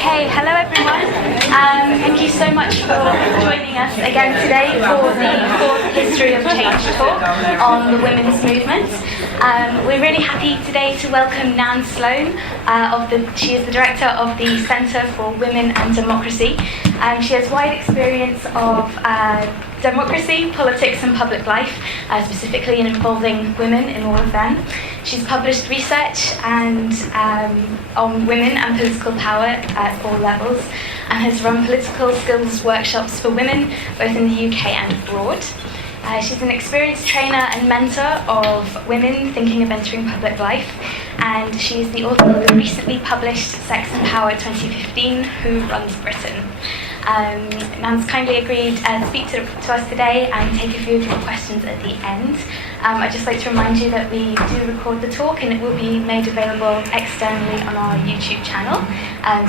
Okay, hello everyone. Thank you so much for joining us again today for the fourth History of Change talk on the women's movement. We're really happy today to welcome Nan Sloane. She is the director of the Centre for Women and Democracy. She has wide experience of democracy, politics and public life, specifically in involving women in all of them. She's published research on women and political power at all levels, and has run political skills workshops for women both in the UK and abroad. She's an experienced trainer and mentor of women thinking of entering public life, and she is the author of the recently published Sex and Power 2015, Who Runs Britain? Nan's kindly agreed to speak to us today and take a few of your questions at the end. I'd just like to remind you that we do record the talk and it will be made available externally on our YouTube channel,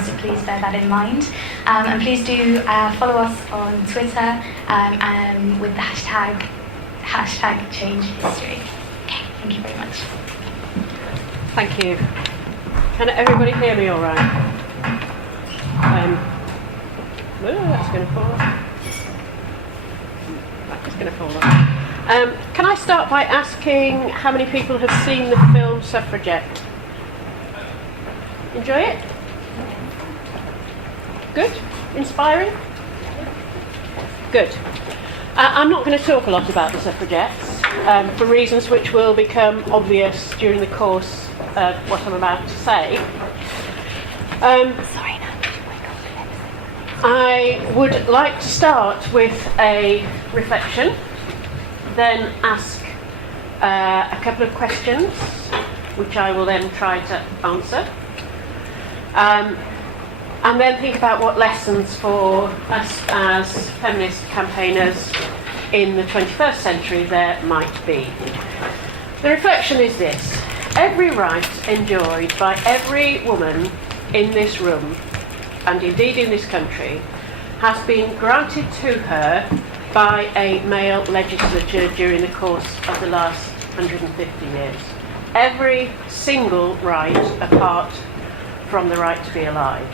so please bear that in mind. And please do follow us on Twitter with the hashtag changehistory. Okay, thank you very much. Thank you. Can everybody hear me all right? That's going to fall off. That's going to fall off. Can I start by asking how many people have seen the film Suffragette? Enjoy it? Good? Inspiring? Good. I'm not going to talk a lot about the suffragettes for reasons which will become obvious during the course of what I'm about to say. Sorry, Nan. I would like to start with a reflection, then ask a couple of questions, which I will then try to answer, and then think about what lessons for us as feminist campaigners in the 21st century there might be. The reflection is this: every right enjoyed by every woman in this room, and indeed in this country, has been granted to her by a male legislature during the course of the last 150 years. Every single right apart from the right to be alive.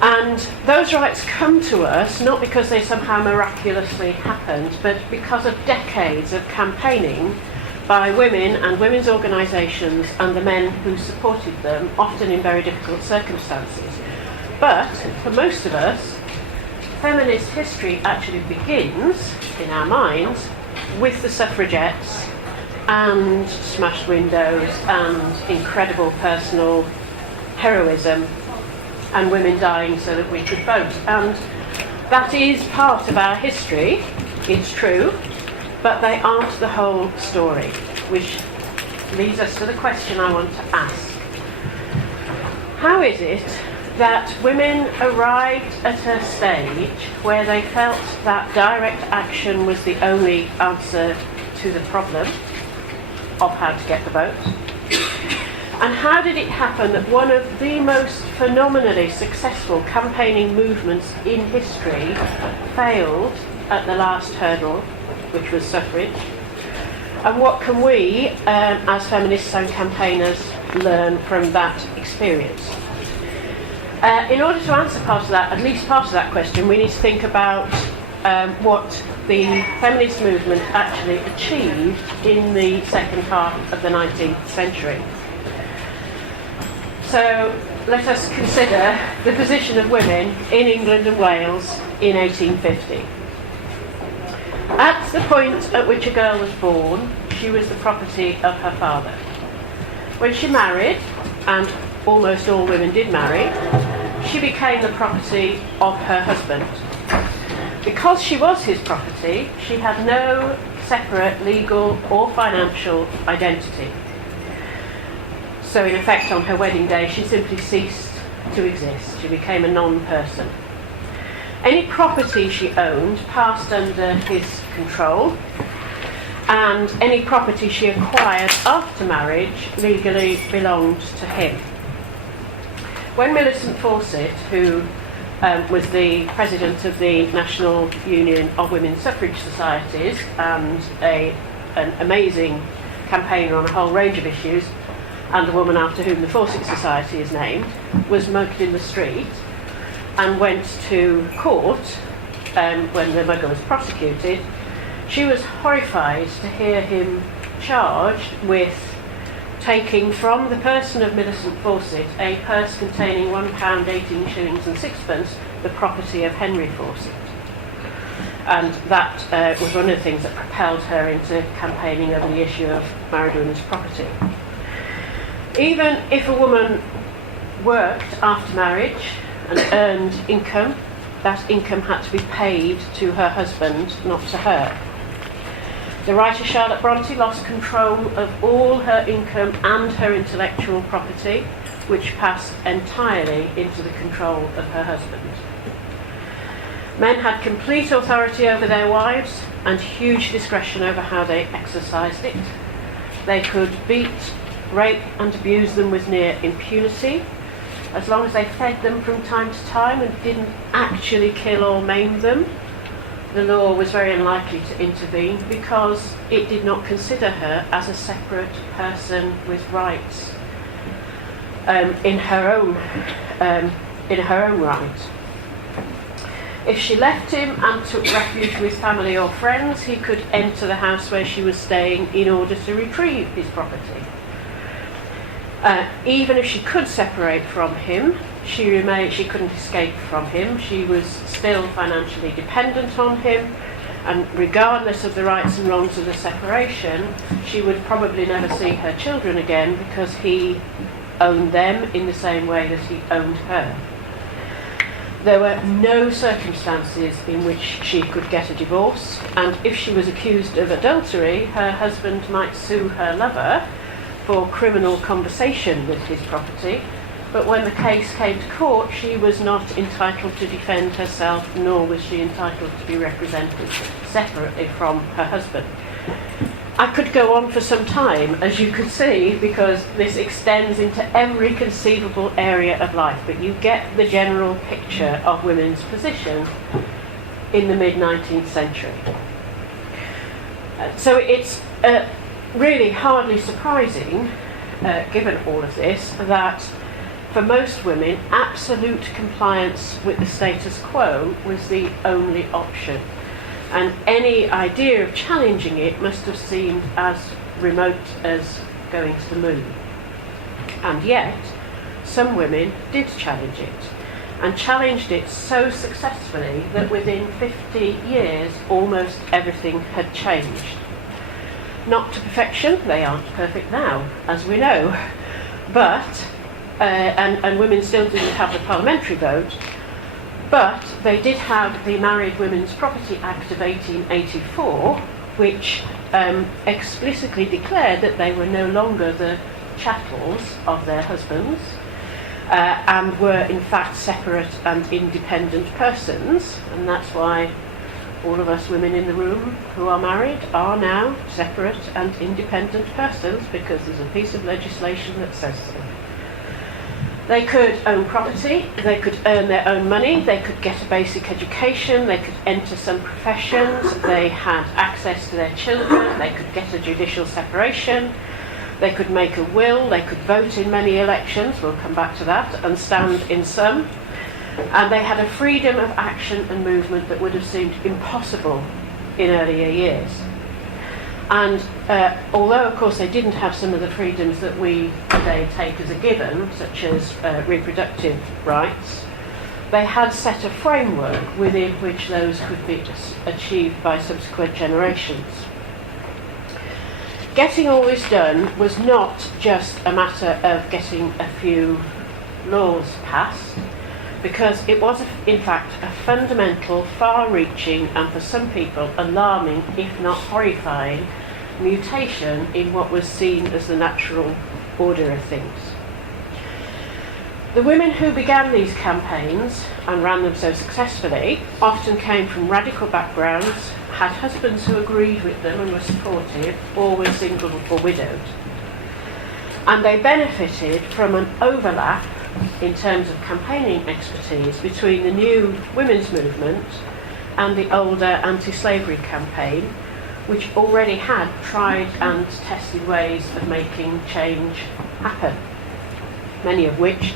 And those rights come to us not because they somehow miraculously happened, but because of decades of campaigning by women and women's organisations and the men who supported them, often in very difficult circumstances. But for most of us, feminist history actually begins, in our minds, with the suffragettes and smashed windows and incredible personal heroism and women dying so that we could vote. And that is part of our history, it's true, but they aren't the whole story, which leads us to the question I want to ask. How is it that women arrived at a stage where they felt that direct action was the only answer to the problem of how to get the vote? And how did it happen that one of the most phenomenally successful campaigning movements in history failed at the last hurdle, which was suffrage? And what can we, as feminists and campaigners, learn from that experience? In order to answer part of that, at least part of that question, we need to think about what the feminist movement actually achieved in the second half of the 19th century. So let us consider the position of women in England and Wales in 1850. At the point at which a girl was born, she was the property of her father. When she married, and almost all women did marry, she became the property of her husband. Because she was his property, she had no separate legal or financial identity. So in effect, on her wedding day, she simply ceased to exist. She became a non-person. Any property she owned passed under his control, and any property she acquired after marriage legally belonged to him. When Millicent Fawcett, who was the president of the National Union of Women's Suffrage Societies and an amazing campaigner on a whole range of issues, and the woman after whom the Fawcett Society is named, was mugged in the street and went to court when the mugger was prosecuted. She was horrified to hear him charged with taking from the person of Millicent Fawcett a purse containing £1, 18 shillings and sixpence, the property of Henry Fawcett. And that was one of the things that propelled her into campaigning over the issue of married women's property. Even if a woman worked after marriage and earned income, that income had to be paid to her husband, not to her. The writer Charlotte Bronte lost control of all her income and her intellectual property, which passed entirely into the control of her husband. Men had complete authority over their wives and huge discretion over how they exercised it. They could beat, rape and abuse them with near impunity, as long as they fed them from time to time and didn't actually kill or maim them. The law was very unlikely to intervene because it did not consider her as a separate person with rights in her own right. If she left him and took refuge with family or friends, he could enter the house where she was staying in order to retrieve his property. Even if she could separate from him, she couldn't escape from him. She was still financially dependent on him, and regardless of the rights and wrongs of the separation, she would probably never see her children again because he owned them in the same way that he owned her. There were no circumstances in which she could get a divorce, and if she was accused of adultery, her husband might sue her lover for criminal conversation with his property. But when the case came to court, she was not entitled to defend herself, nor was she entitled to be represented separately from her husband. I could go on for some time, as you could see, because this extends into every conceivable area of life, but you get the general picture of women's position in the mid-19th century. So it's really hardly surprising, given all of this, that for most women, absolute compliance with the status quo was the only option. And any idea of challenging it must have seemed as remote as going to the moon. And yet, some women did challenge it, and challenged it so successfully that within 50 years, almost everything had changed. Not to perfection, they aren't perfect now, as we know, but and women still didn't have the parliamentary vote, but they did have the Married Women's Property Act of 1884, which explicitly declared that they were no longer the chattels of their husbands and were in fact separate and independent persons, and that's why all of us women in the room who are married are now separate and independent persons, because there's a piece of legislation that says so. They could own property, they could earn their own money, they could get a basic education, they could enter some professions, they had access to their children, they could get a judicial separation, they could make a will, they could vote in many elections, we'll come back to that, and stand in some. And they had a freedom of action and movement that would have seemed impossible in earlier years. And although, of course, they didn't have some of the freedoms that we today take as a given, such as reproductive rights, they had set a framework within which those could be achieved by subsequent generations. Getting all this done was not just a matter of getting a few laws passed, because it was, in fact, a fundamental, far-reaching, and for some people, alarming, if not horrifying, mutation in what was seen as the natural order of things. The women who began these campaigns and ran them so successfully often came from radical backgrounds, had husbands who agreed with them and were supportive, or were single or widowed. And they benefited from an overlap in terms of campaigning expertise between the new women's movement and the older anti-slavery campaign, which already had tried and tested ways of making change happen, many of which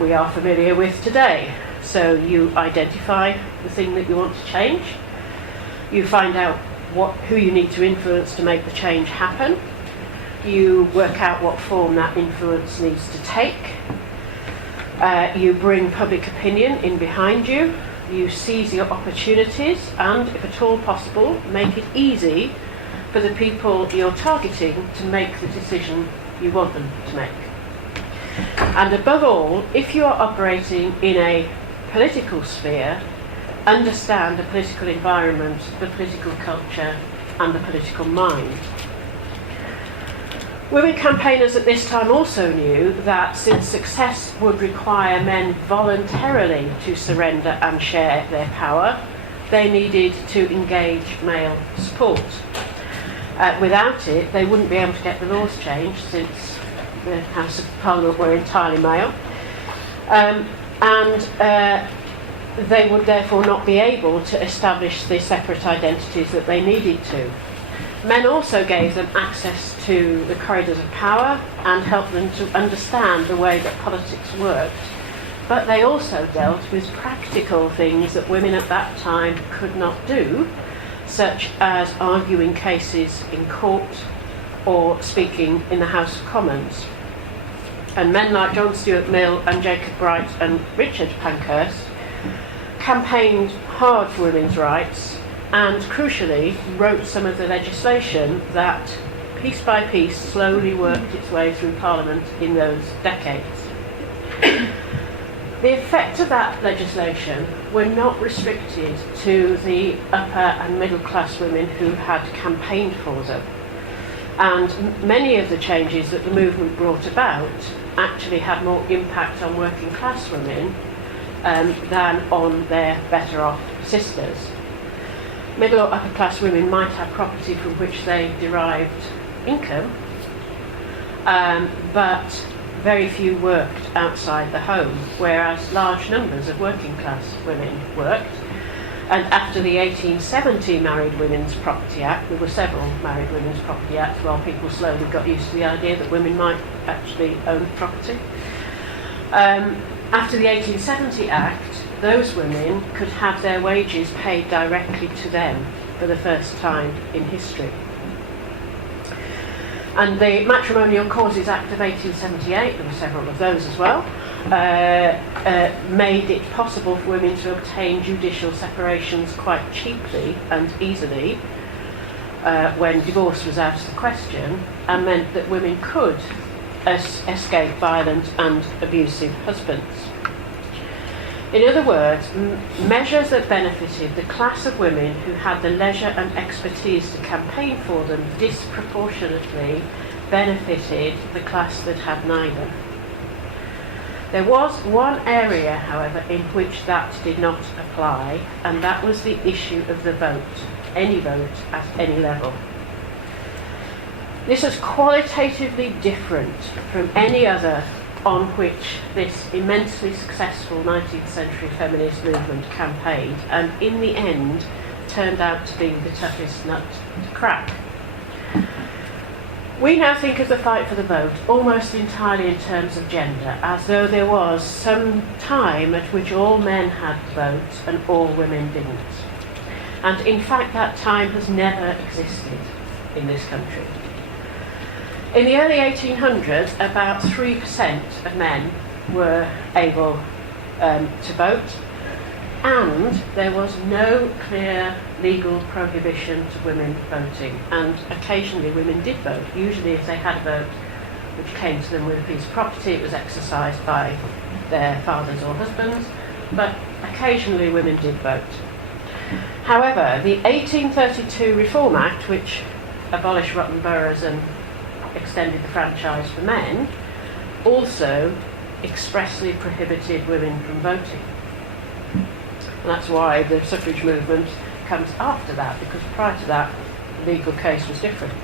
we are familiar with today. So you identify the thing that you want to change, you find out who you need to influence to make the change happen, you work out what form that influence needs to take, you bring public opinion in behind you, you seize your opportunities, and, if at all possible, make it easy for the people you're targeting to make the decision you want them to make. And above all, if you are operating in a political sphere, understand the political environment, the political culture, and the political mind. Women campaigners at this time also knew that since success would require men voluntarily to surrender and share their power, they needed to engage male support. Without it, they wouldn't be able to get the laws changed, since the House of Parliament were entirely male. They would therefore not be able to establish the separate identities that they needed to. Men also gave them access to the corridors of power and helped them to understand the way that politics worked. But they also dealt with practical things that women at that time could not do, such as arguing cases in court or speaking in the House of Commons. And men like John Stuart Mill and Jacob Bright and Richard Pankhurst campaigned hard for women's rights and, crucially, wrote some of the legislation that, piece by piece, slowly worked its way through Parliament in those decades. The effect of that legislation were not restricted to the upper and middle class women who had campaigned for them. And many of the changes that the movement brought about actually had more impact on working class women than on their better off sisters. Middle or upper class women might have property from which they derived income, but very few worked outside the home, whereas large numbers of working class women worked. And after the 1870 Married Women's Property Act, there were several Married Women's Property Acts while people slowly got used to the idea that women might actually own property. After the 1870 Act, those women could have their wages paid directly to them for the first time in history. And the Matrimonial Causes Act of 1878, there were several of those as well, made it possible for women to obtain judicial separations quite cheaply and easily when divorce was out of the question, and meant that women could escape violent and abusive husbands. In other words, measures that benefited the class of women who had the leisure and expertise to campaign for them disproportionately benefited the class that had neither. There was one area, however, in which that did not apply, and that was the issue of the vote, any vote at any level. This was qualitatively different from any other on which this immensely successful 19th century feminist movement campaigned, and in the end turned out to be the toughest nut to crack. We now think of the fight for the vote almost entirely in terms of gender, as though there was some time at which all men had the vote and all women didn't. And in fact that time has never existed in this country. In the early 1800s, about 3% of men were able to vote, and there was no clear legal prohibition to women voting. And occasionally women did vote. Usually if they had a vote which came to them with a piece of property, it was exercised by their fathers or husbands, but occasionally women did vote. However, the 1832 Reform Act, which abolished rotten boroughs and extended the franchise for men, also expressly prohibited women from voting. And that's why the suffrage movement comes after that, because prior to that, the legal case was different.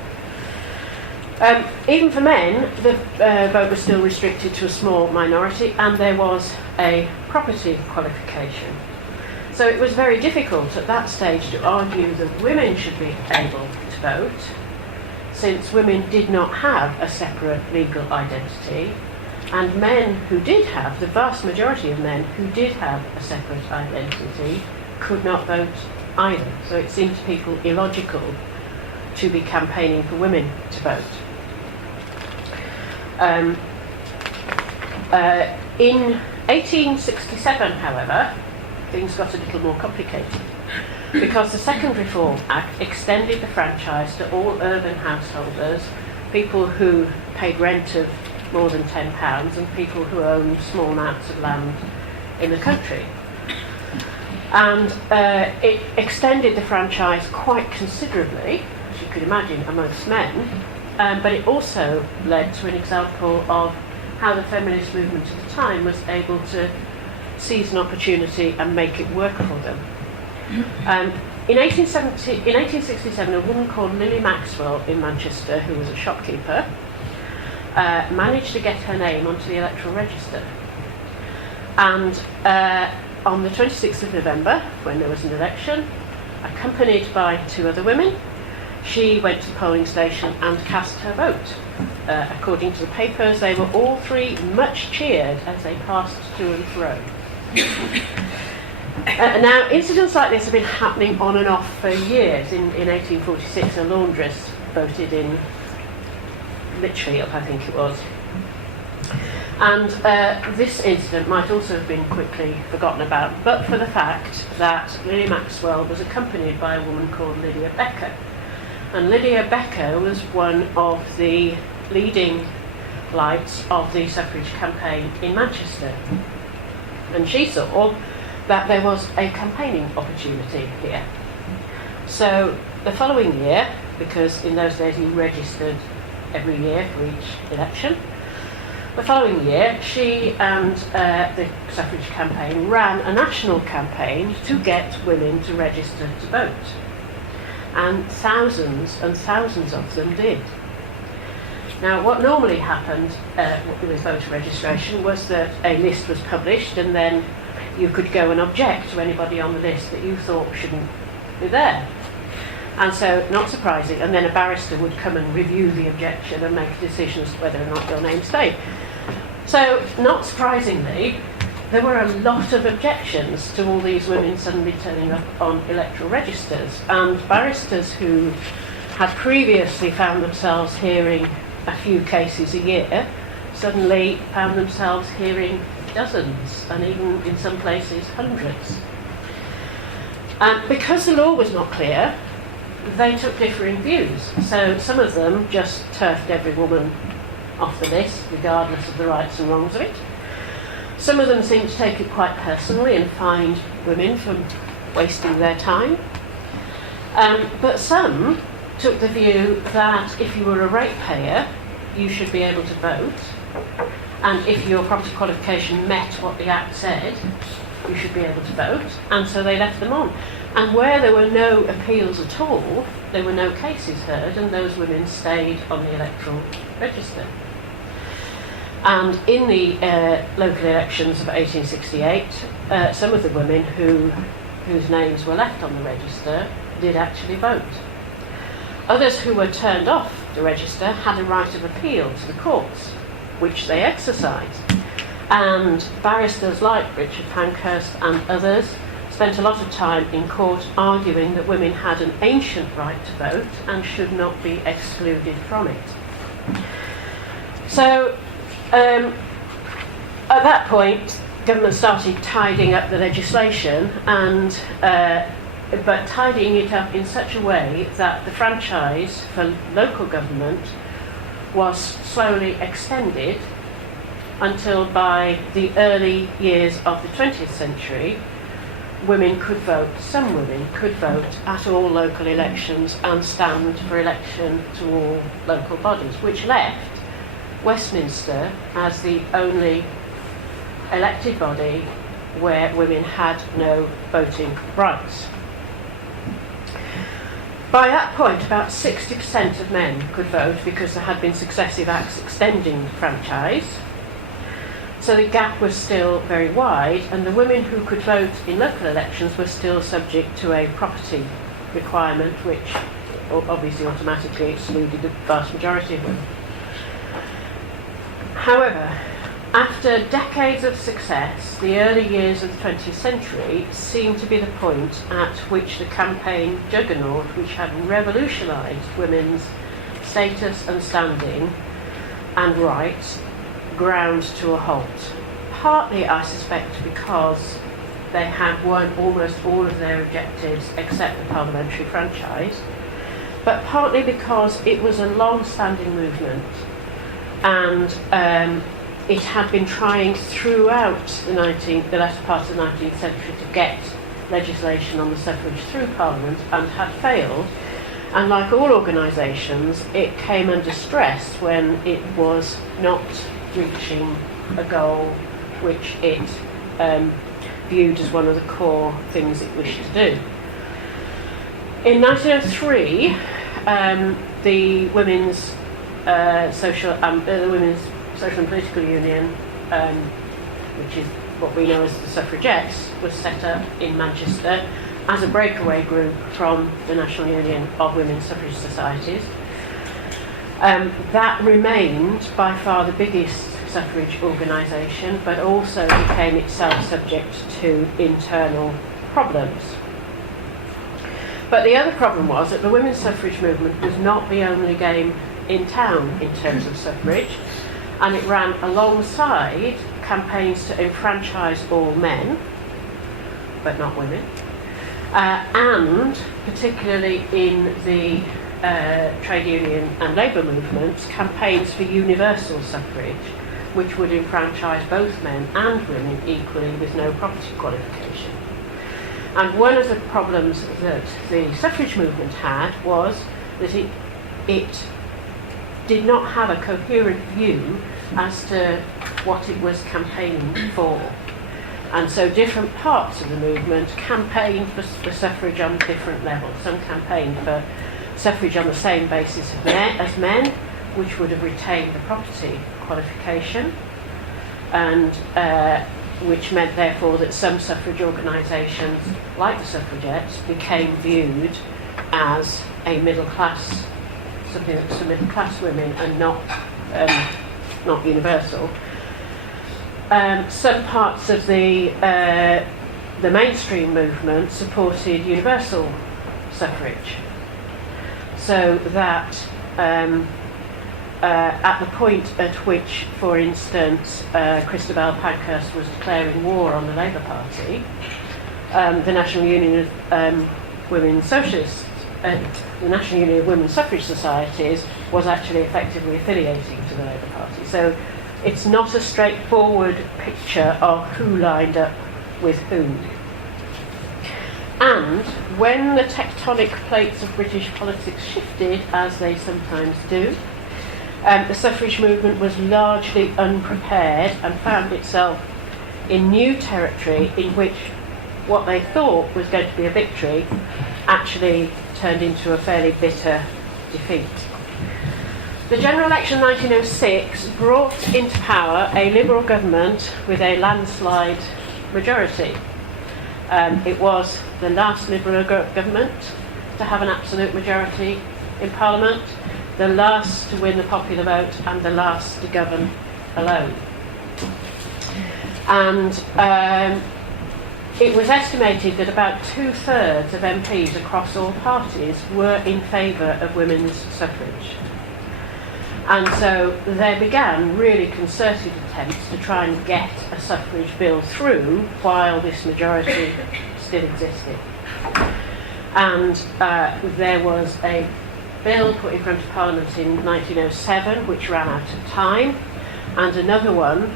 Even for men, the vote was still restricted to a small minority, and there was a property qualification. So it was very difficult at that stage to argue that women should be able to vote, since women did not have a separate legal identity, and men who did have, the vast majority of men who did have a separate identity, could not vote either. So it seemed to people illogical to be campaigning for women to vote. In 1867, however, things got a little more complicated, because the Second Reform Act extended the franchise to all urban householders, people who paid rent of more than £10 and people who owned small amounts of land in the country. And it extended the franchise quite considerably, as you could imagine, amongst men, but it also led to an example of how the feminist movement at the time was able to seize an opportunity and make it work for them. In 1867, a woman called Lily Maxwell in Manchester, who was a shopkeeper, managed to get her name onto the electoral register. And on the 26th of November, when there was an election, accompanied by 2 other women, she went to the polling station and cast her vote. According to the papers, they were all 3 much cheered as they passed to and fro. Now, incidents like this have been happening on and off for years. In 1846, a laundress voted in Litchfield, I think it was. And this incident might also have been quickly forgotten about, but for the fact that Lily Maxwell was accompanied by a woman called Lydia Becker. And Lydia Becker was one of the leading lights of the suffrage campaign in Manchester. And she saw that there was a campaigning opportunity here. So the following year, because in those days you registered every year for each election, the following year she and the suffrage campaign ran a national campaign to get women to register to vote. And thousands of them did. Now, what normally happened with voter registration was that a list was published, and then you could go and object to anybody on the list that you thought shouldn't be there. And so, not surprising, and then a barrister would come and review the objection and make a decision as to whether or not your name stayed. So, not surprisingly, there were a lot of objections to all these women suddenly turning up on electoral registers, and barristers who had previously found themselves hearing a few cases a year suddenly found themselves hearing dozens, and even in some places hundreds. And because the law was not clear, they took differing views. So some of them just turfed every woman off the list, regardless of the rights and wrongs of it. Some of them seemed to take it quite personally and fined women for wasting their time. But some took the view that if you were a ratepayer, you should be able to vote, and if your property qualification met what the Act said, you should be able to vote, and so they left them on. And where there were no appeals at all, there were no cases heard, and those women stayed on the electoral register. And in the local elections of 1868, some of the women whose names were left on the register did actually vote. Others who were turned off the register had a right of appeal to the courts, which they exercised. And barristers like Richard Pankhurst and others spent a lot of time in court arguing that women had an ancient right to vote and should not be excluded from it. So, at that point, government started tidying up the legislation, and but tidying it up in such a way that the franchise for local government was slowly extended until by the early years of the 20th century, women could vote, some women could vote at all local elections and stand for election to all local bodies, which left Westminster as the only elected body where women had no voting rights. By that point, about 60% of men could vote because there had been successive acts extending the franchise. So the gap was still very wide, and the women who could vote in local elections were still subject to a property requirement, which obviously automatically excluded the vast majority of women. However, after decades of success, the early years of the 20th century seemed to be the point at which the campaign juggernaut, which had revolutionised women's status and standing and rights, ground to a halt. Partly, I suspect, because they had won almost all of their objectives except the parliamentary franchise, but partly because it was a long-standing movement, and it had been trying throughout the latter part of the 19th century to get legislation on the suffrage through Parliament and had failed. And like all organisations, it came under stress when it was not reaching a goal which it viewed as one of the core things it wished to do. In 1903, the Women's Social and Political Union, which is what we know as the Suffragettes, was set up in Manchester as a breakaway group from the National Union of Women's Suffrage Societies. That remained by far the biggest suffrage organisation, but also became itself subject to internal problems. But the other problem was that the women's suffrage movement was not the only game in town in terms of suffrage, and it ran alongside campaigns to enfranchise all men, but not women, and particularly in the trade union and labour movements, campaigns for universal suffrage, which would enfranchise both men and women equally with no property qualification. And one of the problems that the suffrage movement had was that it did not have a coherent view as to what it was campaigning for. And so different parts of the movement campaigned for suffrage on different levels. Some campaigned for suffrage on the same basis as men, which would have retained the property qualification, and which meant therefore that some suffrage organisations, like the Suffragettes, became viewed as a middle class, something that was for middle class women and not universal. Some parts of the mainstream movement supported universal suffrage, so that at the point at which, for instance, Christabel Pankhurst was declaring war on the Labour Party, the National Union of Women's Socialists, the National Union of Women's Suffrage Societies, was actually effectively affiliating to the Labour Party. So it's not a straightforward picture of who lined up with whom. And when the tectonic plates of British politics shifted, as they sometimes do, the suffrage movement was largely unprepared and found itself in new territory in which what they thought was going to be a victory actually turned into a fairly bitter defeat. The general election of 1906 brought into power a Liberal government with a landslide majority. It was the last Liberal government to have an absolute majority in Parliament, the last to win the popular vote, and the last to govern alone. And it was estimated that about 2/3 of MPs across all parties were in favour of women's suffrage. And so there began really concerted attempts to try and get a suffrage bill through while this majority still existed. And there was a bill put in front of Parliament in 1907 which ran out of time, and another one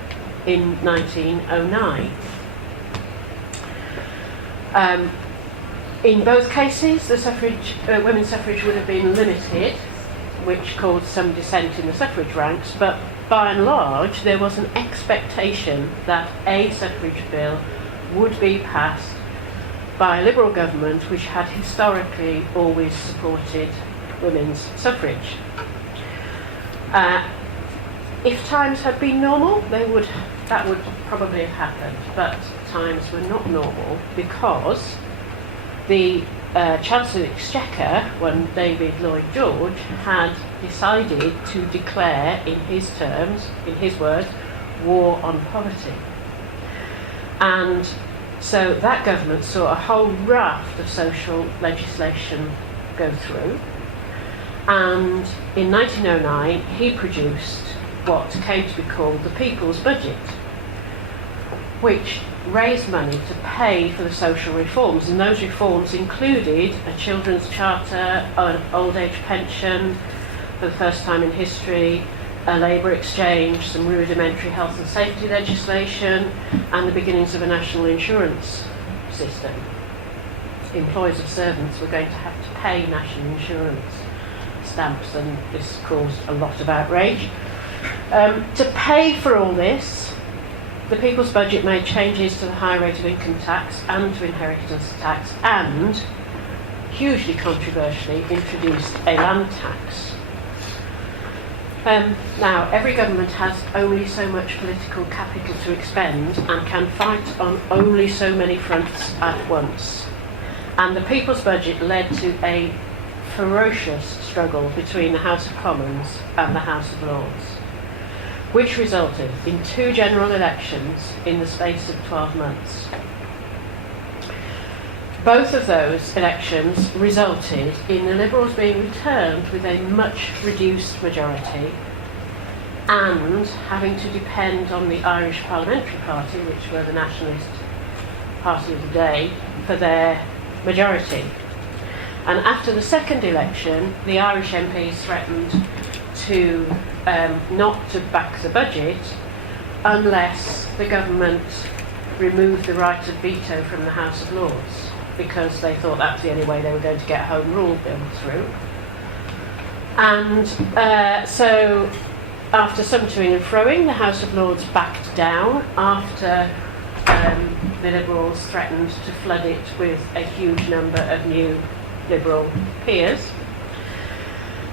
in 1909. In both cases, the women's suffrage would have been limited, which caused some dissent in the suffrage ranks, but by and large there was an expectation that a suffrage bill would be passed by a Liberal government which had historically always supported women's suffrage. If times had been normal, that would probably have happened, but times were not normal because the Chancellor of the Exchequer, when David Lloyd George, had decided to declare, in his terms, in his words, war on poverty. And so that government saw a whole raft of social legislation go through. And in 1909, he produced what came to be called the People's Budget, which raised money to pay for the social reforms. And those reforms included a children's charter, an old age pension for the first time in history, a labour exchange, some rudimentary health and safety legislation, and the beginnings of a national insurance system. Employers of servants were going to have to pay national insurance stamps, and this caused a lot of outrage. To pay for all this, the People's Budget made changes to the high rate of income tax and to inheritance tax, and, hugely controversially, introduced a land tax. Now, every government has only so much political capital to expend and can fight on only so many fronts at once. And the People's Budget led to a ferocious struggle between the House of Commons and the House of Lords, which resulted in 2 general elections in the space of 12 months. Both of those elections resulted in the Liberals being returned with a much reduced majority and having to depend on the Irish Parliamentary Party, which were the nationalist party of the day, for their majority. And after the second election, the Irish MPs threatened to not to back the budget unless the government removed the right of veto from the House of Lords, because they thought that's the only way they were going to get a Home Rule bill through. And so after some toing and froing, the House of Lords backed down after the Liberals threatened to flood it with a huge number of new Liberal peers.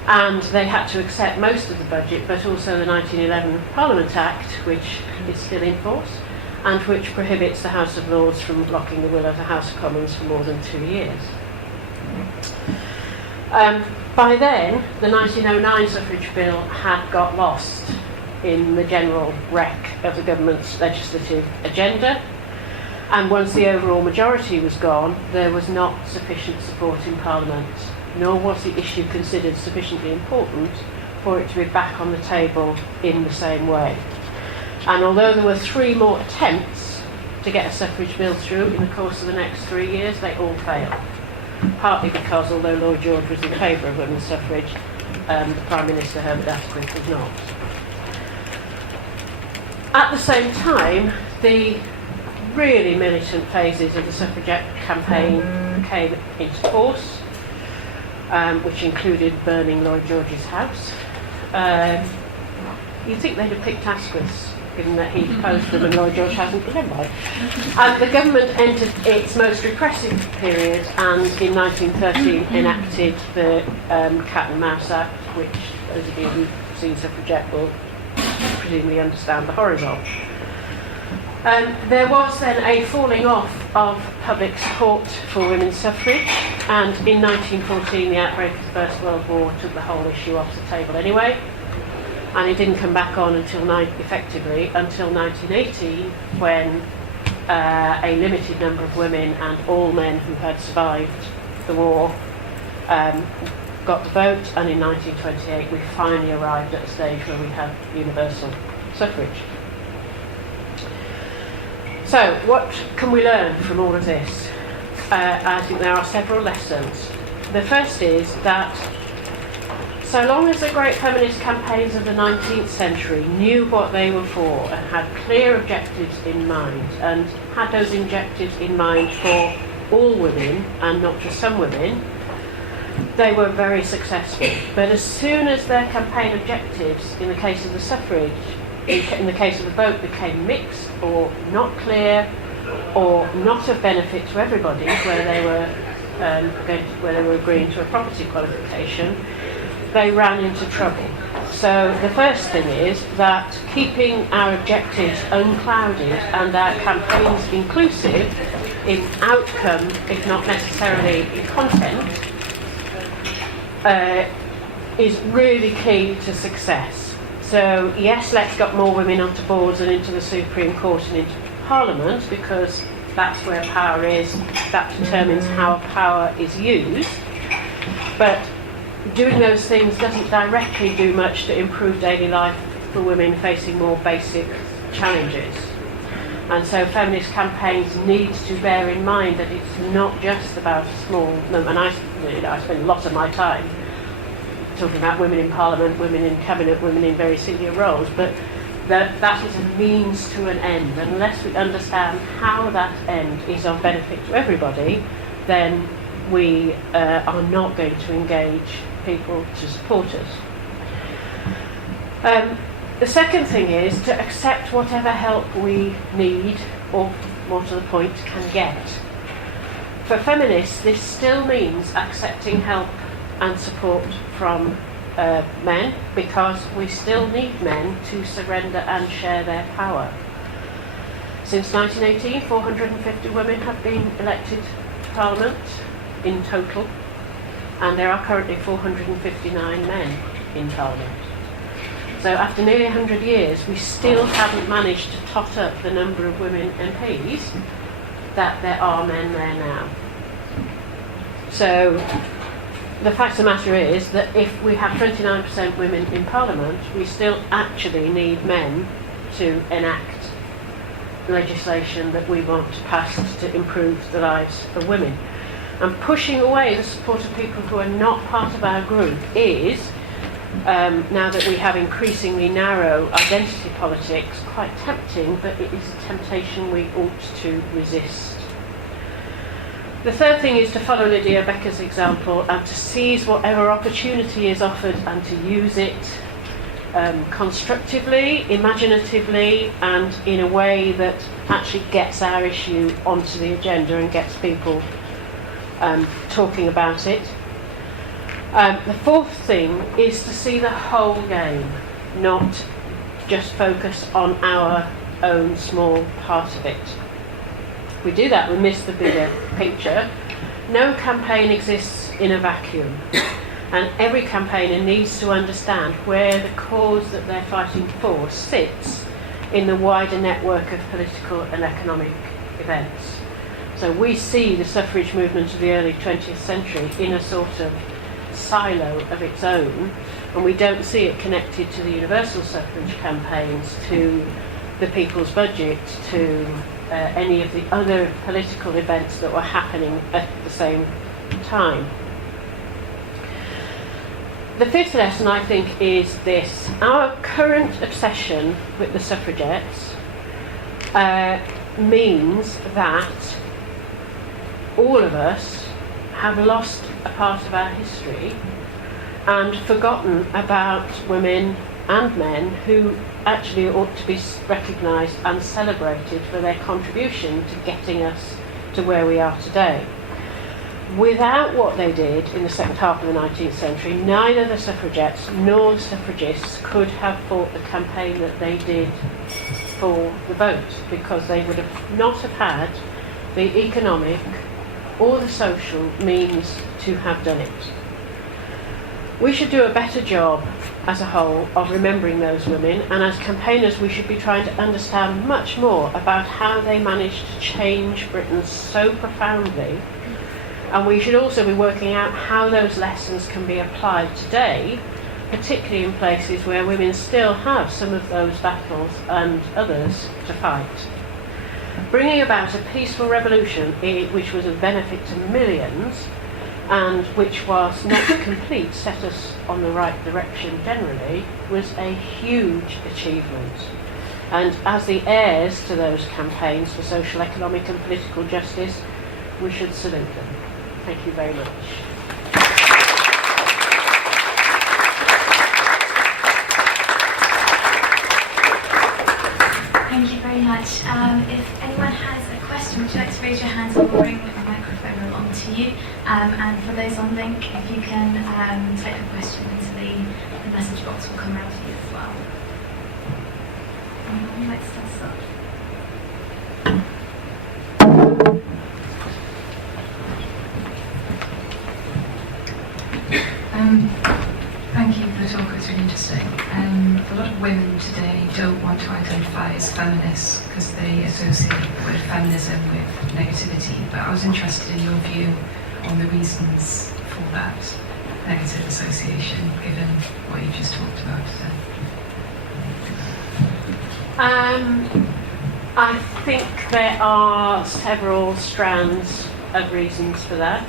And they had to accept most of the budget, but also the 1911 Parliament Act, which is still in force, and which prohibits the House of Lords from blocking the will of the House of Commons for more than 2 years. By then, the 1909 suffrage bill had got lost in the general wreck of the government's legislative agenda, and once the overall majority was gone, there was not sufficient support in Parliament, nor was the issue considered sufficiently important for it to be back on the table in the same way. And although there were 3 more attempts to get a suffrage bill through in the course of the next 3 years, they all failed. Partly because, although Lloyd George was in favour of women's suffrage, the Prime Minister, Herbert Asquith, was not. At the same time, the really militant phases of the suffragette campaign came into force, which included burning Lloyd George's house. You'd think they'd have picked Asquith's, given that he opposed them and Lloyd George hasn't, but never mind. And the government entered its most repressive period, and in 1913 enacted the Cat and Mouse Act, which those of you who've seen Suffragette will presumably understand the horrors of. There was then a falling off of public support for women's suffrage, and in 1914 the outbreak of the First World War took the whole issue off the table anyway, and it didn't come back on effectively until 1918, when a limited number of women and all men who had survived the war got the vote, and in 1928 we finally arrived at a stage where we had universal suffrage. So, what can we learn from all of this? I think there are several lessons. The first is that so long as the great feminist campaigns of the 19th century knew what they were for and had clear objectives in mind, and had those objectives in mind for all women and not just some women, they were very successful. But as soon as their campaign objectives, in the case of the suffrage, in the case of the vote, became mixed or not clear or not of benefit to everybody, where they were agreeing to a property qualification, they ran into trouble. So the first thing is that keeping our objectives unclouded and our campaigns inclusive in outcome, if not necessarily in content, is really key to success. So yes, let's get more women onto boards and into the Supreme Court and into Parliament, because that's where power is, that determines how power is used. But doing those things doesn't directly do much to improve daily life for women facing more basic challenges. And so feminist campaigns need to bear in mind that it's not just about a small number. And I spend a lot of my time talking about women in Parliament, women in Cabinet, women in very senior roles, but that is a means to an end. Unless we understand how that end is of benefit to everybody, then we are not going to engage people to support us. The second thing is to accept whatever help we need, or more to the point, can get. For feminists, this still means accepting help and support from men, because we still need men to surrender and share their power. Since 1918, 450 women have been elected to Parliament in total, and there are currently 459 men in Parliament. So after nearly 100 years, we still haven't managed to tot up the number of women MPs that there are men there now. So the fact of the matter is that if we have 29% women in Parliament, we still actually need men to enact legislation that we want to pass to improve the lives of women. And pushing away the support of people who are not part of our group is, now that we have increasingly narrow identity politics, quite tempting, but it is a temptation we ought to resist. The third thing is to follow Lydia Becker's example and to seize whatever opportunity is offered and to use it constructively, imaginatively, and in a way that actually gets our issue onto the agenda and gets people talking about it. The fourth thing is to see the whole game, not just focus on our own small part of it. If we do that, we miss the bigger picture. No campaign exists in a vacuum, and every campaigner needs to understand where the cause that they're fighting for sits in the wider network of political and economic events. So we see the suffrage movement of the early 20th century in a sort of silo of its own, and we don't see it connected to the universal suffrage campaigns, to the People's Budget, to any of the other political events that were happening at the same time. The fifth lesson, I think, is this. Our current obsession with the suffragettes means that all of us have lost a part of our history and forgotten about women and men who actually ought to be recognised and celebrated for their contribution to getting us to where we are today. Without what they did in the second half of the 19th century, neither the suffragettes nor the suffragists could have fought the campaign that they did for the vote, because they would have not have had the economic or the social means to have done it. We should do a better job as a whole of remembering those women, and as campaigners we should be trying to understand much more about how they managed to change Britain so profoundly, and we should also be working out how those lessons can be applied today, particularly in places where women still have some of those battles and others to fight. Bringing about a peaceful revolution which was of benefit to millions, and which, whilst not complete, set us on the right direction generally, was a huge achievement. And as the heirs to those campaigns for social, economic and political justice, we should salute them. Thank you very much. Thank you very much. If anyone has a question, would you like to raise your hands and we'll bring a microphone along to you. And for those on link, if you can type a question into the message box, will come around to you as well. Anyone would like to start us off? don't want to identify as feminists because they associate the word feminism with negativity, but I was interested in your view on the reasons for that negative association, given what you just talked about today. I think there are several strands of reasons for that.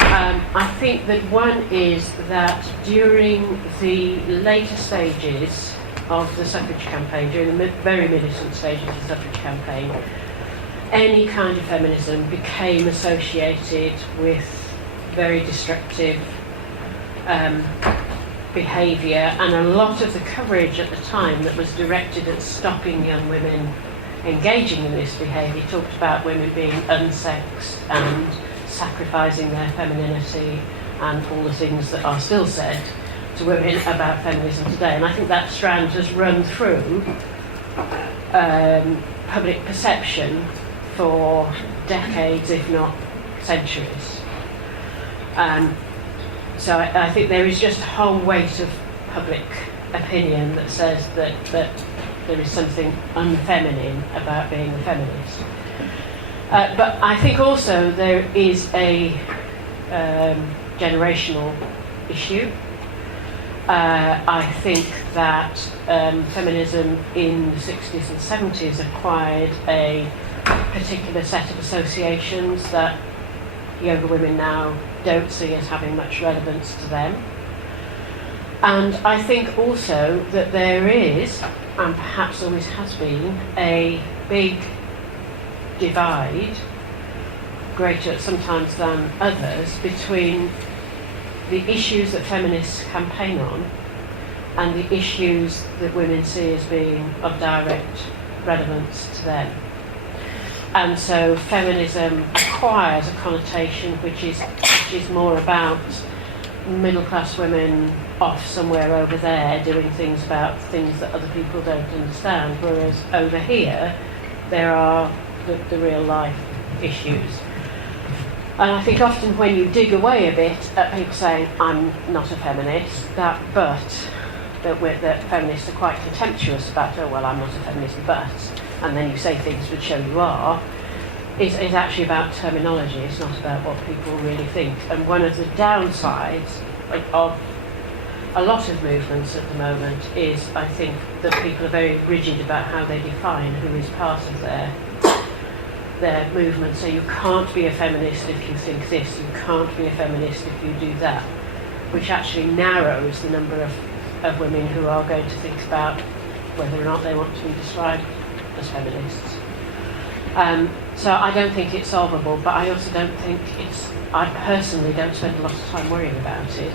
I think that one is that during the later stages of the suffrage campaign, during the very militant stages of the suffrage campaign, any kind of feminism became associated with very destructive behaviour, and a lot of the coverage at the time that was directed at stopping young women engaging in this behaviour talked about women being unsexed and sacrificing their femininity and all the things that are still said to women about feminism today. And I think that strand has run through public perception for decades, if not centuries. So I think there is just a whole weight of public opinion that says that there is something unfeminine about being a feminist. But I think also there is a generational issue. I think that feminism in the 60s and 70s acquired a particular set of associations that younger women now don't see as having much relevance to them. And I think also that there is, and perhaps always has been, a big divide, greater sometimes than others, between the issues that feminists campaign on and the issues that women see as being of direct relevance to them. And so feminism acquires a connotation which is more about middle-class women off somewhere over there doing things about things that other people don't understand, whereas over here there are the real-life issues. And I think often when you dig away a bit at people saying, I'm not a feminist, that feminists are quite contemptuous about, oh, well, I'm not a feminist, but, and then you say things which show you are, is actually about terminology. It's not about what people really think. And one of the downsides of a lot of movements at the moment is, I think, that people are very rigid about how they define who is part of their movement. So you can't be a feminist if you think this, you can't be a feminist if you do that, which actually narrows the number of women who are going to think about whether or not they want to be described as feminists. So I don't think it's solvable, but I also don't think I personally don't spend a lot of time worrying about it,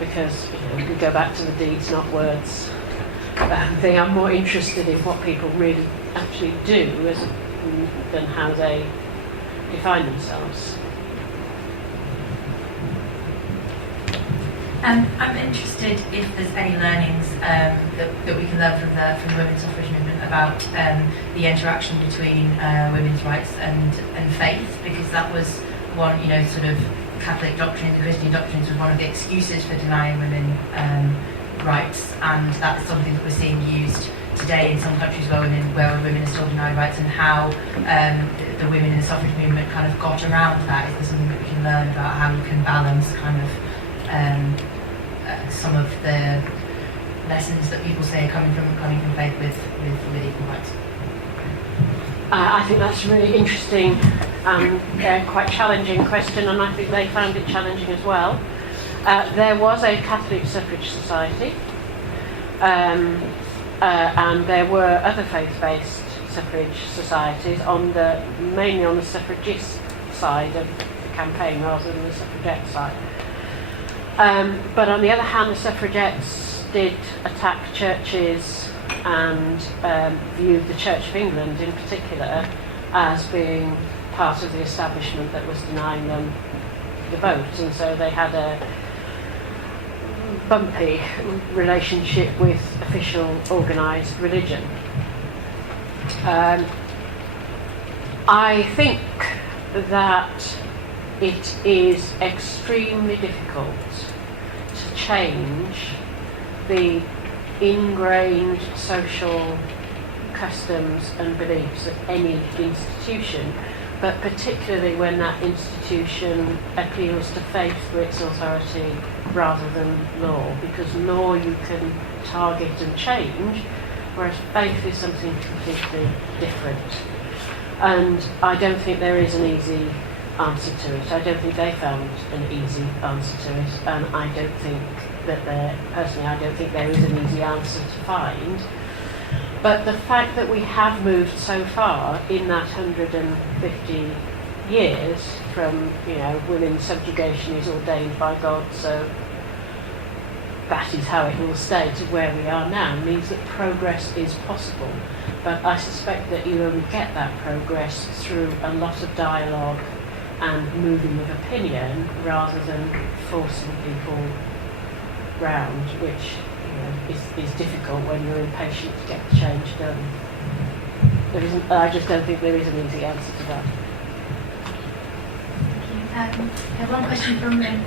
because we go back to the deeds, not words. They are more interested in what people really actually do than how they define themselves. I'm interested if there's any learnings that we can learn from the women's suffrage movement about the interaction between women's rights and faith, because that was one, sort of Catholic doctrine, the Christian doctrines was one of the excuses for denying women rights, and that's something that we're seeing used today in some countries where women are still denied rights, and how the women in the suffrage movement kind of got around that. Is there something that we can learn about how you can balance kind of some of the lessons that people say are coming from faith with equal rights? I think that's a really interesting and quite challenging question, and I think they found it challenging as well. There was a Catholic suffrage society, and there were other faith-based suffrage societies mainly on the suffragist side of the campaign rather than the suffragette side. But on the other hand, the suffragettes did attack churches and viewed the Church of England in particular as being part of the establishment that was denying them the vote, and so they had a bumpy relationship with official organised religion. I think that it is extremely difficult to change the ingrained social customs and beliefs of any institution, but particularly when that institution appeals to faith for its authority rather than law, because law you can target and change, whereas faith is something completely different. And I don't think there is an easy answer to it. I don't think they found an easy answer to it, and I don't think that I don't think there is an easy answer to find. But the fact that we have moved so far in that 150 years from, women's subjugation is ordained by God, so that is how it will stay, to where we are now, means that progress is possible. But I suspect that you only get that progress through a lot of dialogue and moving of opinion rather than forcing people round, which is difficult when you're impatient to get the change done. I just don't think there is an easy answer to that. Thank you. I have one question from Lynn.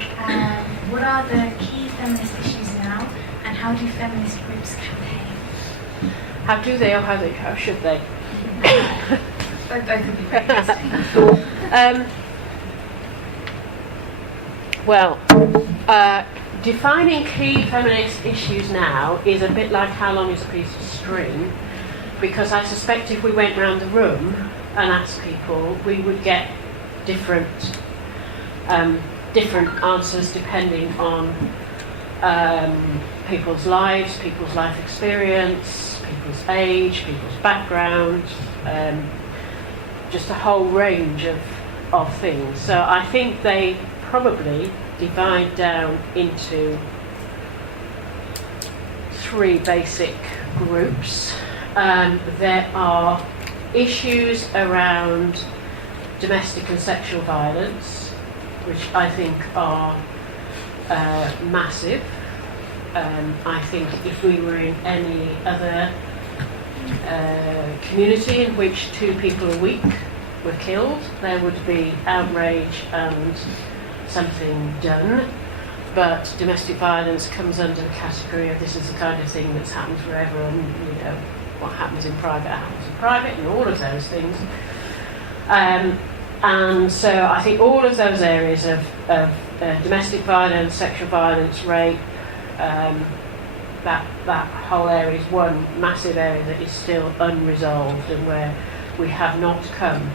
What are the key feminist issues now, and how do feminist groups campaign? How do they, or how should they? Both would be very interesting. Defining key feminist issues now is a bit like how long is a piece of string, because I suspect if we went round the room and asked people, we would get different answers depending on people's lives, people's life experience, people's age, people's background, just a whole range of things. So I think they probably divide down into three basic groups. There are issues around domestic and sexual violence, which I think are massive. I think if we were in any other community in which 2 people a week were killed, there would be outrage and something done. But domestic violence comes under the category of this is the kind of thing that's happened forever, and what happens in private happens in private, and all of those things. And so I think all of those areas of domestic violence, sexual violence, rape, that whole area is one massive area that is still unresolved, and where we have not come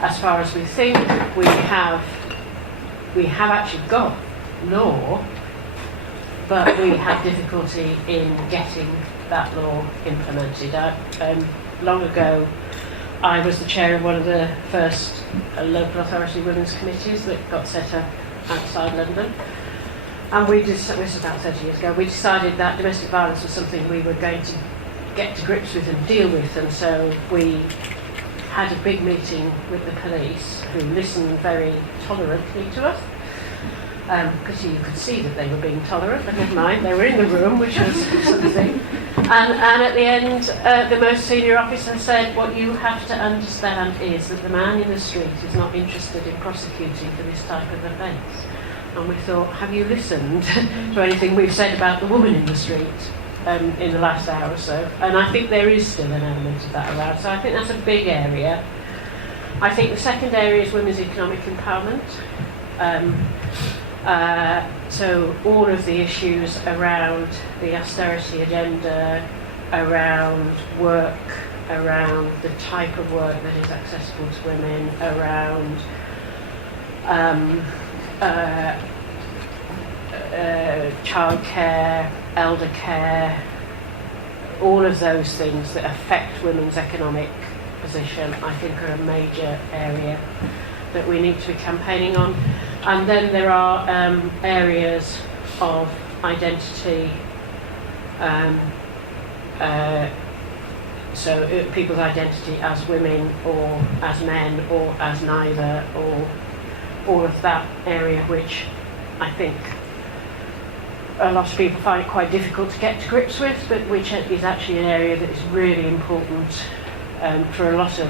as far as we think. We have actually got law, but we have difficulty in getting that law implemented. Long ago, I was the chair of one of the first local authority women's committees that got set up outside London. And this was about 30 years ago, we decided that domestic violence was something we were going to get to grips with and deal with. And so we had a big meeting with the police, who listened very tolerantly to us. Because you could see that they were being tolerant, but never mind, they were in the room, which was something. And at the end, the most senior officer said, what you have to understand is that the man in the street is not interested in prosecuting for this type of offence. And we thought, have you listened to anything we've said about the woman in the street in the last hour or so? And I think there is still an element of that around. So I think that's a big area. I think the second area is women's economic empowerment. So all of the issues around the austerity agenda, around work, around the type of work that is accessible to women, around childcare, elder care, all of those things that affect women's economic position, I think are a major area that we need to be campaigning on. And then there are areas of identity, so people's identity as women or as men or as neither, or all of that area, which I think a lot of people find it quite difficult to get to grips with, but which is actually an area that is really important for a lot of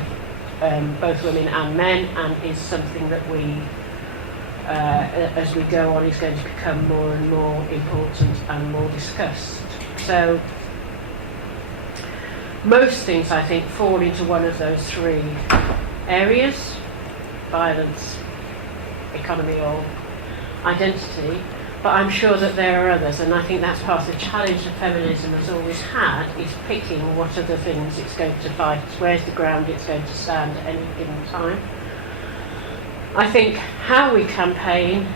both women and men, and is something that we, as we go on, is going to become more and more important and more discussed. So most things, I think, fall into one of those three areas: violence, economy, or identity. But I'm sure that there are others, and I think that's part of the challenge that feminism has always had, is picking what are the things it's going to fight, where's the ground it's going to stand at any given time. I think how we campaign,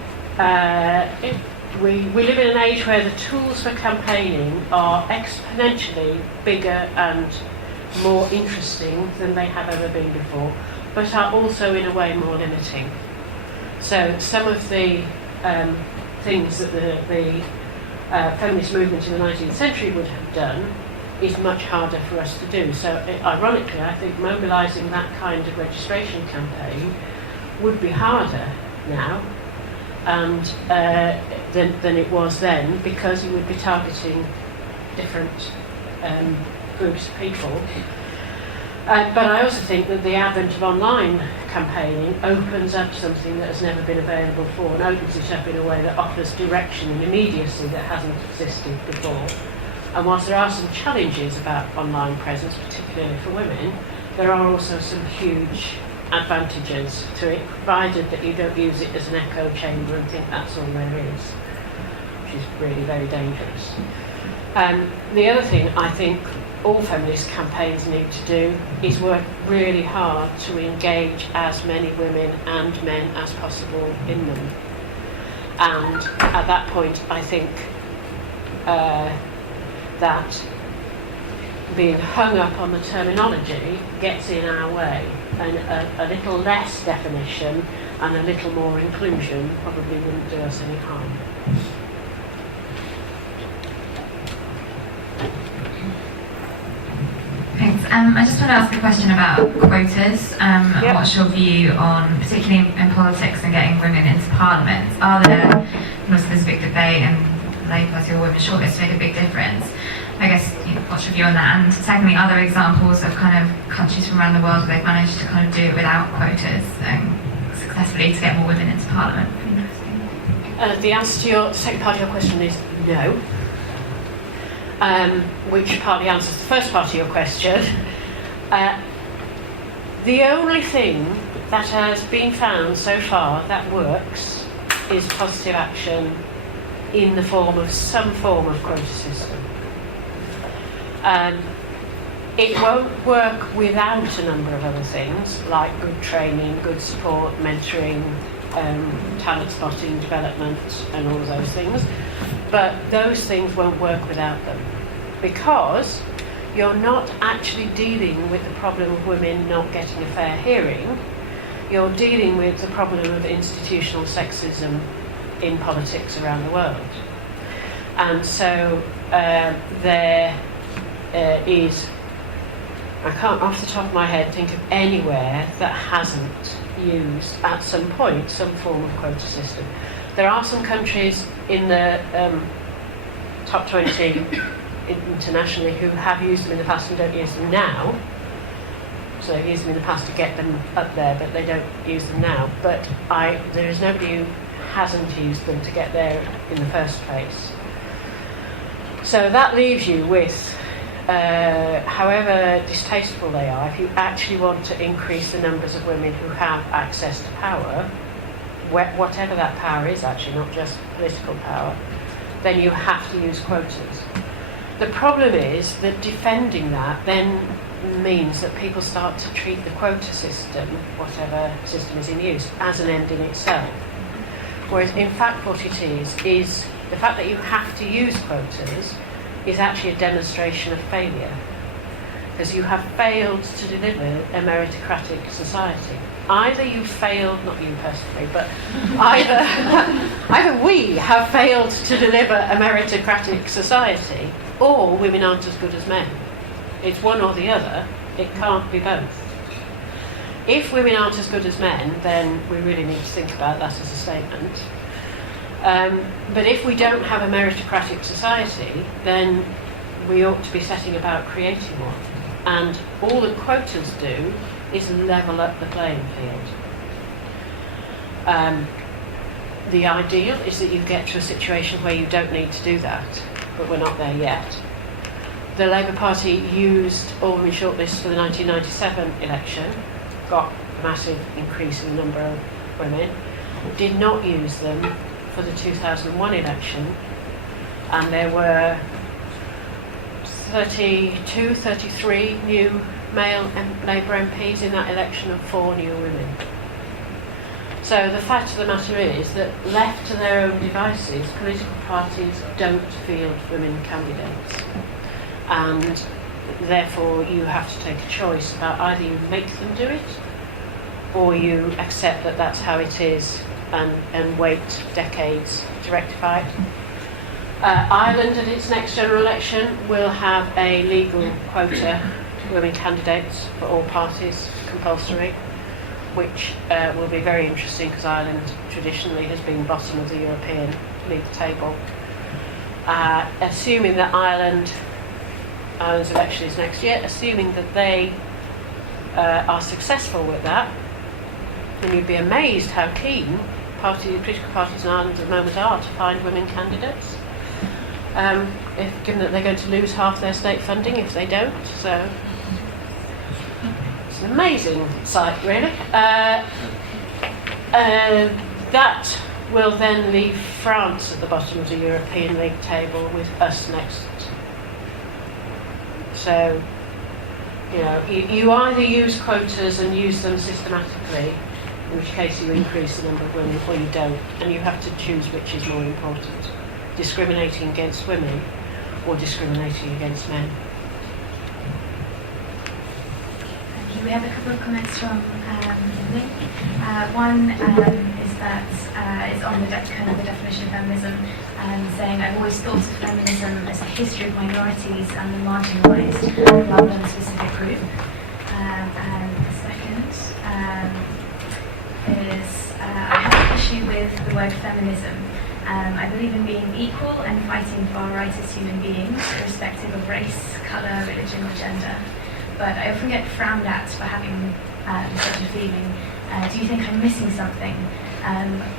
we live in an age where the tools for campaigning are exponentially bigger and more interesting than they have ever been before, but are also in a way more limiting. So some of the things that the feminist movement in the 19th century would have done is much harder for us to do. So ironically, I think mobilising that kind of registration campaign would be harder now and than it was then, because you would be targeting different groups of people. But I also think that the advent of online campaigning opens up something that has never been available before, and opens it up in a way that offers direction and immediacy that hasn't existed before. And whilst there are some challenges about online presence, particularly for women, there are also some huge advantages to it, provided that you don't use it as an echo chamber and think that's all there is, which is really very dangerous. The other thing I think all feminist campaigns need to do is work really hard to engage as many women and men as possible in them. And at that point, I think that being hung up on the terminology gets in our way, and a little less definition and a little more inclusion probably wouldn't do us any harm. Thanks. I just want to ask a question about quotas. Yep. What's your view on, particularly in politics and getting women into parliament? Are there, and also there's a big debate, and the Labour Party or women's shortlist make a big difference? I guess, what's your view on that? And secondly, are there examples of kind of countries from around the world where they've managed to kind of do it without quotas successfully to get more women into parliament? The answer to your second part of your question is no. Which partly answers the first part of your question. The only thing that has been found so far that works is positive action in the form of some form of quota system. It won't work without a number of other things, like good training, good support, mentoring, talent spotting, development, and all of those things. But those things won't work without them, because you're not actually dealing with the problem of women not getting a fair hearing. You're dealing with the problem of institutional sexism in politics around the world. And so there is, I can't off the top of my head think of anywhere that hasn't used at some point some form of quota system. There are some countries in the top 20 internationally who have used them in the past and don't use them now. So they've used them in the past to get them up there, but they don't use them now. But there is nobody who hasn't used them to get there in the first place. So that leaves you with, however distasteful they are, if you actually want to increase the numbers of women who have access to power, whatever that power is actually, not just political power, then you have to use quotas. The problem is that defending that then means that people start to treat the quota system, whatever system is in use, as an end in itself. Whereas in fact what it is the fact that you have to use quotas is actually a demonstration of failure, because you have failed to deliver a meritocratic society. Either you failed, not you personally, but either we have failed to deliver a meritocratic society, or women aren't as good as men. It's one or the other. It can't be both. If women aren't as good as men, then we really need to think about that as a statement. But if we don't have a meritocratic society, then we ought to be setting about creating one. And all that quotas do is level up the playing field. The ideal is that you get to a situation where you don't need to do that, but we're not there yet. the Labour Party used all women shortlists for the 1997 election, got a massive increase in the number of women, did not use them for the 2001 election, and there were 32, 33 new male Labour MPs in that election and 4 new women. So the fact of the matter is that left to their own devices, political parties don't field women candidates. And therefore you have to take a choice about either you make them do it or you accept that that's how it is and wait decades to rectify it. Ireland at its next general election will have a legal quota for women candidates for all parties, compulsory, which will be very interesting because Ireland traditionally has been bottom of the European league table. Assuming that Ireland's election is next year, assuming that they are successful with that, then you'd be amazed how keen political parties in Ireland at the moment are to find women candidates. Given that they're going to lose half their state funding if they don't, so it's an amazing sight, really. That will then leave France at the bottom of the European League table with us next. So, you know, you either use quotas and use them systematically, in which case you increase the number of women, or you don't, and you have to choose which is more important. Discriminating against women or discriminating against men. Thank you. We have a couple of comments from Link. One is that it's on the kind of the definition of feminism, saying I've always thought of feminism as a history of minorities and the marginalised rather than a specific group. And the second is I have an issue with the word feminism. I believe in being equal and fighting for our rights as human beings, irrespective of race, colour, religion or gender. But I often get frowned at for having such a feeling. Do you think I'm missing something?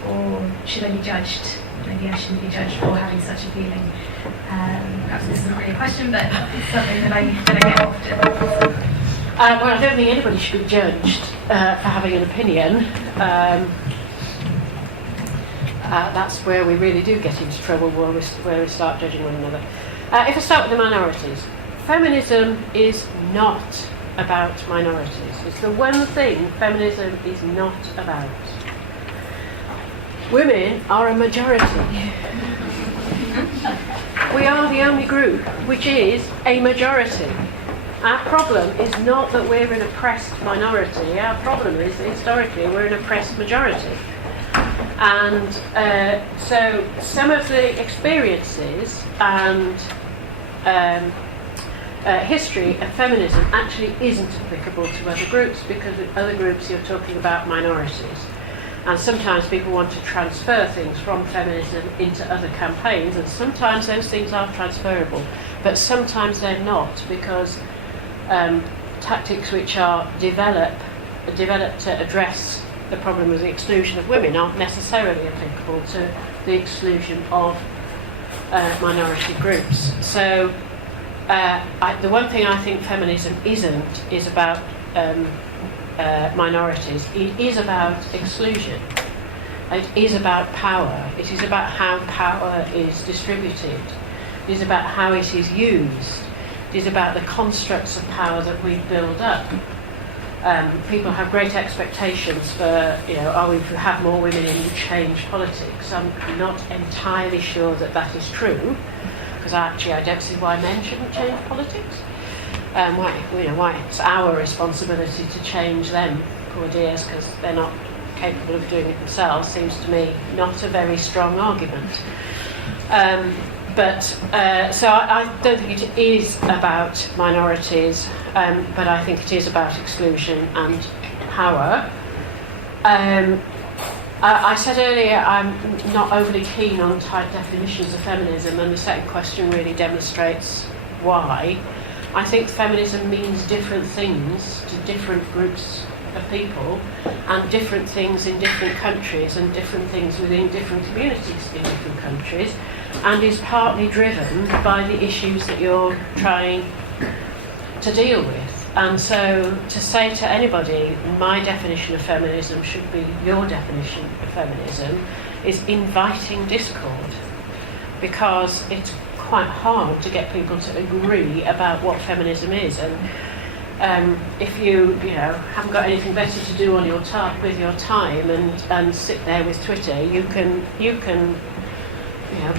Or should I be judged? Maybe I shouldn't be judged for having such a feeling. Perhaps this isn't really a question, but it's something that I get often. Well, I don't think anybody should be judged for having an opinion. That's where we really do get into trouble, where we start judging one another. If I start with the minorities, feminism is not about minorities. It's the one thing feminism is not about. Women are a majority. We are the only group which is a majority. Our problem is not that we're an oppressed minority. Our problem is that historically we're an oppressed majority. And so some of the experiences and history of feminism actually isn't applicable to other groups, because in other groups you're talking about minorities. And sometimes people want to transfer things from feminism into other campaigns, and sometimes those things are transferable, but sometimes they're not, because tactics which are developed to address the problem of the exclusion of women aren't necessarily applicable to the exclusion of minority groups. So the one thing I think feminism isn't is about minorities. It is about exclusion. It is about power. It is about how power is distributed. It is about how it is used. It is about the constructs of power that we build up. People have great expectations for, are we to have more women in change politics? I'm not entirely sure that that is true, because actually I don't see why men shouldn't change politics. Why it's our responsibility to change them, poor dears, because they're not capable of doing it themselves, seems to me not a very strong argument. So I don't think it is about minorities, but I think it is about exclusion and power. I said earlier I'm not overly keen on tight definitions of feminism, and the second question really demonstrates why. I think feminism means different things to different groups of people, and different things in different countries, and different things within different communities in different countries. and is partly driven by the issues that you're trying to deal with. And so to say to anybody, my definition of feminism should be your definition of feminism, is inviting discord, because it's quite hard to get people to agree about what feminism is. And if you haven't got anything better to do on your with your time and sit there with Twitter, you can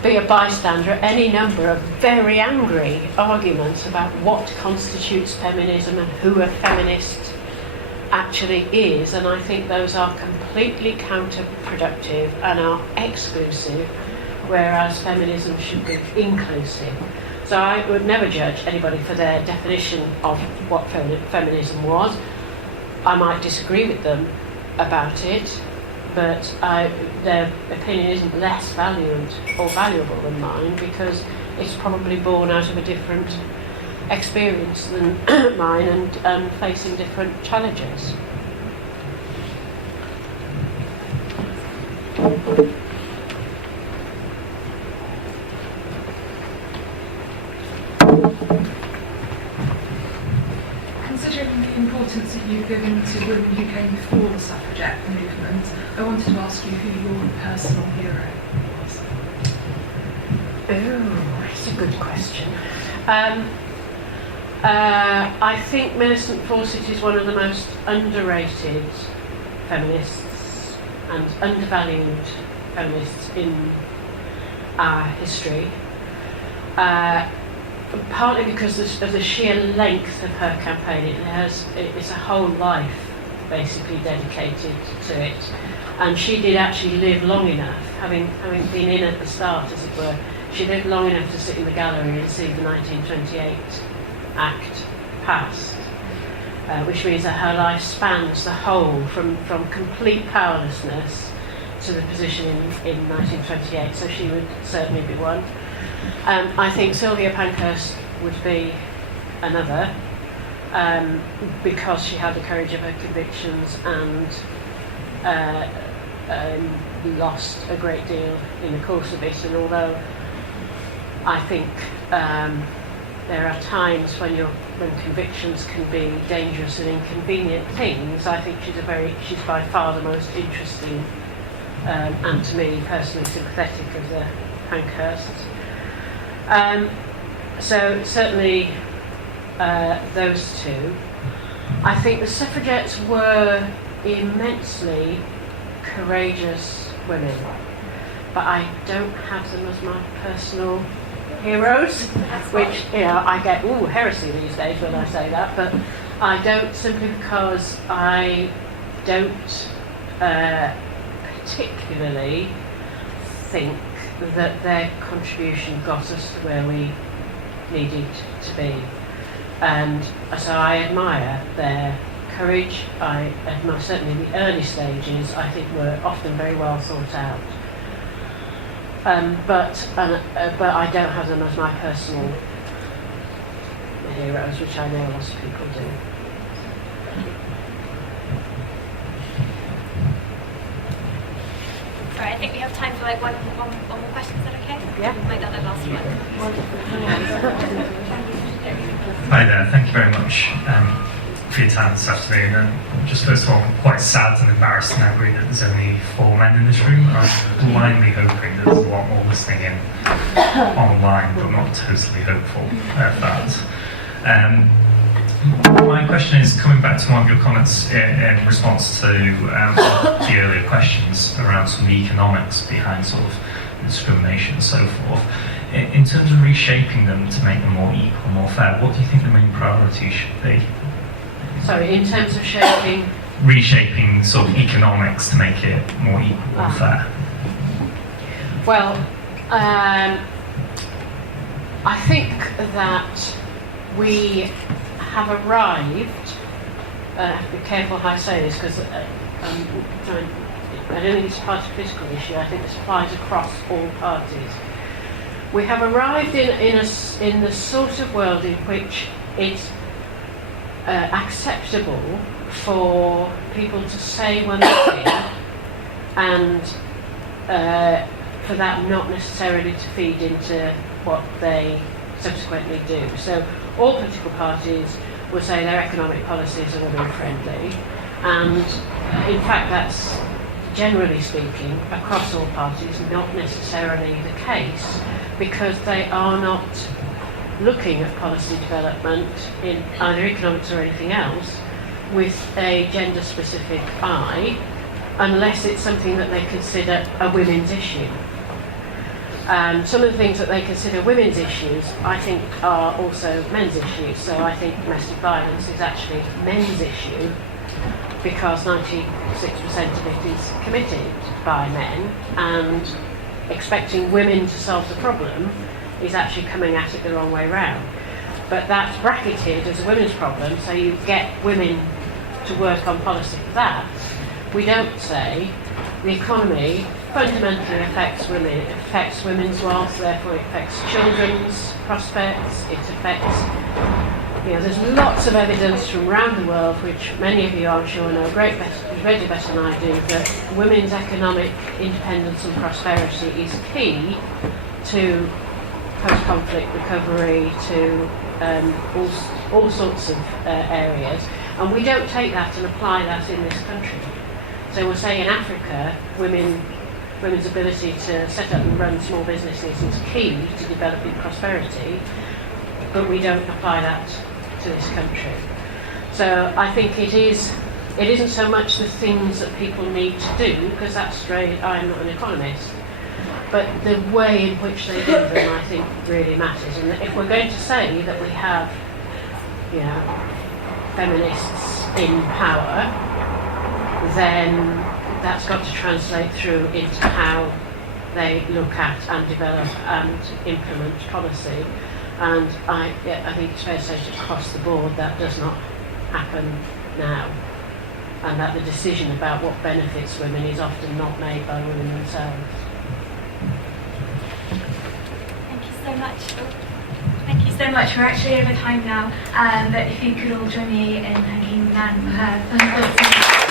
be a bystander at any number of very angry arguments about what constitutes feminism and who a feminist actually is. And I think those are completely counterproductive and are exclusive, whereas feminism should be inclusive. So I would never judge anybody for their definition of what feminism was. I might disagree with them about it, but their opinion isn't less valued or valuable than mine, because it's probably born out of a different experience than mine, and facing different challenges. Considering the importance that you've given to women who came before the suffragette movement, I wanted to ask you who your personal hero was. Oh, that's a good question. I think Millicent Fawcett is one of the most underrated feminists and undervalued feminists in our history. Partly because of the sheer length of her campaign. It's a whole life basically dedicated to it, and she did actually live long enough, having been in at the start, as it were. She lived long enough to sit in the gallery and see the 1928 Act passed, which means that her life spans the whole, from complete powerlessness to the position in 1928. So she would certainly be one. I think Sylvia Pankhurst would be another, because she had the courage of her convictions and lost a great deal in the course of it. And although I think there are times when convictions can be dangerous and inconvenient things, I think she's by far the most interesting and, to me, personally sympathetic of the Pankhursts. So certainly those two. I think the suffragettes were immensely courageous women, but I don't have them as my personal heroes, which I get heresy these days when I say that, but I don't, simply because I don't particularly think that their contribution got us to where we needed to be. And so I admire their courage. I admire, certainly the early stages, I think, were often very well thought out. But I don't have them as my personal heroes, which I know lots of people do. Sorry, I think we have time for one more question. Is that okay? Yeah. We'll make that the last one. Hi there, thank you very much for your time this afternoon. And just first of all, I'm quite sad and embarrassed now that there's only 4 men in this room. I'm blindly hoping there's a lot more listening in online, but not totally hopeful of that. My question is coming back to one of your comments in response to the earlier questions around some of the economics behind sort of discrimination and so forth. In terms of reshaping them to make them more equal, more fair, what do you think the main priority should be? Sorry, in terms of reshaping sort of economics to make it more equal and fair. Well, I think that we have arrived, I have to be careful how I say this, because I don't think it's part of a political issue. I think this applies across all parties. We have arrived in the sort of world in which it's acceptable for people to say one thing and for that not necessarily to feed into what they subsequently do. So all political parties will say their economic policies are women friendly, and in fact that's, generally speaking, across all parties not necessarily the case, because they are not looking at policy development in either economics or anything else with a gender specific eye, unless it's something that they consider a women's issue. Some of the things that they consider women's issues, I think, are also men's issues. So I think domestic violence is actually men's issue because 96% of it is committed by men, and expecting women to solve the problem is actually coming at it the wrong way round. But that's bracketed as a women's problem, so you get women to work on policy for that. We don't say the economy fundamentally affects women. It affects women's wealth, therefore it affects children's prospects, it affects, there's lots of evidence from around the world, which many of you I'm sure know greatly better than I do, that women's economic independence and prosperity is key to post-conflict recovery, to all sorts of areas, and we don't take that and apply that in this country. So we'll say in Africa, women's ability to set up and run small businesses is key to developing prosperity, but we don't apply that to this country. So I think it isn't so much the things that people need to do, because that's straight, I'm not an economist, but the way in which they do them, I think, really matters. And if we're going to say that we have, feminists in power, then that's got to translate through into how they look at and develop and implement policy. And I think it's fair to say that across the board that does not happen now, and that the decision about what benefits women is often not made by women themselves. Thank you so much. Thank you so much. We're actually over time now, but if you could all join me in thanking Nan for her thoughts.